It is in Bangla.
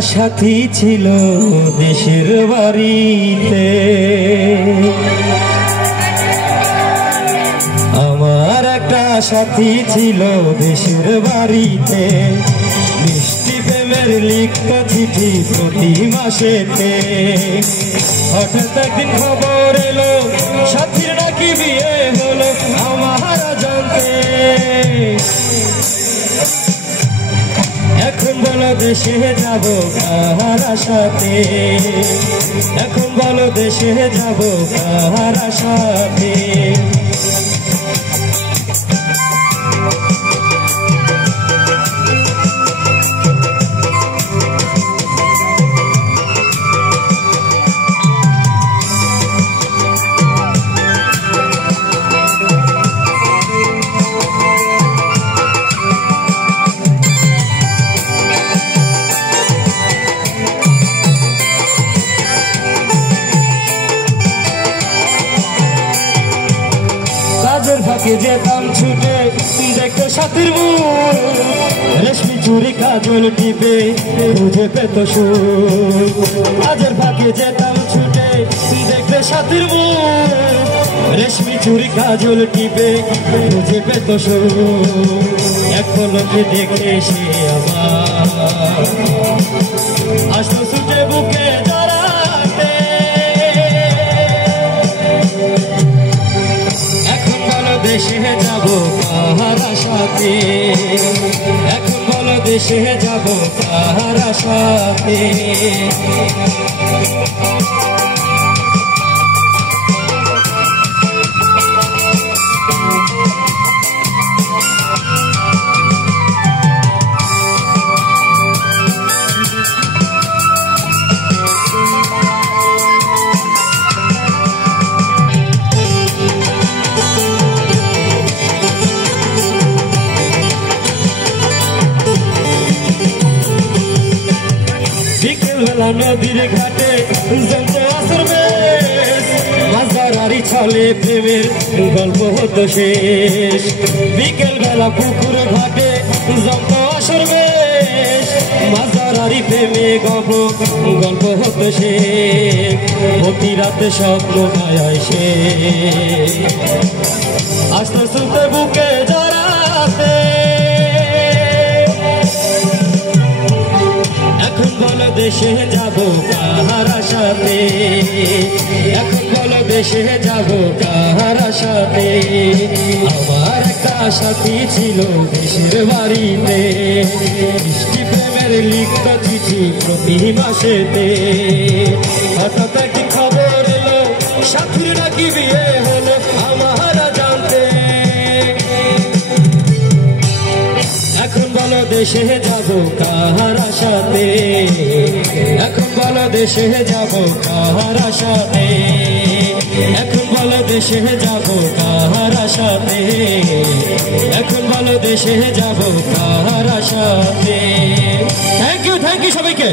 সাথী ছিল দেশের বাড়িতে, আমার একটা সাথী ছিল দেশের বাড়িতে, মিষ্টি প্রেমের লিখত চিঠি প্রতি মাসেতে। হঠাৎ একদিন খবর এলো সাথীর নাকি বিয়ে হলো, আমার জানতে। এখন বলো দেশে যাব কার আশাতে, এখন বলো দেশে যাব কার আশাতে। কাজের ফাঁকে যেতাম ছুটে দেখতে সাথীর মুখ, রেশমি চুড়ি কাজল টিপে খুঁজে পেত সুখ। কাজের ফাঁকে যেতাম ছুটে দেখতে সাথীর মুখ, রেশমি চুড়ি কাজল টিপে খুঁজে পেত সুখ। এক পলকে দেখে সে আবার আসতো ছুটে বুকে জড়াতে। দেশে যাব কার আশাতে, এখন বলো দেশে যাব কার আশাতে। বিকেলবেলা নদীর ঘাটে জমতো আসর বেশ, মাছ ধরারই ছলে প্রেমের গল্প হতো শেষ। বিকেলবেলা পুকুর ঘাটে জমতো আসর বেশ, মাছ ধরারই প্রেমে গল্প হতো শেষ। প্রতি রাতে স্বপ্ন গায় সে আসতে শুনতে বুকে জড়াতে। এখন বলো দেশে যাব কার আশাতে, এখন বলো দেশে যাব কার আশাতে। আমার একটা সাথী ছিল দেশের বাড়িতে, মিষ্টি প্রেমের লিখত চিঠি প্রতি মাসেতে। হঠাৎ একদিন খবর এলো সাথীর নাকি বিয়ে হলো, আমার জানতে। এখন বলো দেশে যাব কার আশাতে, এখন বলো দেশে যাব কার আশাতে, এখন বলো দেশে যাব কার আশাতে, এখন বলো দেশে যাব কার আশাতে। থ্যাংক ইউ সবাইকে।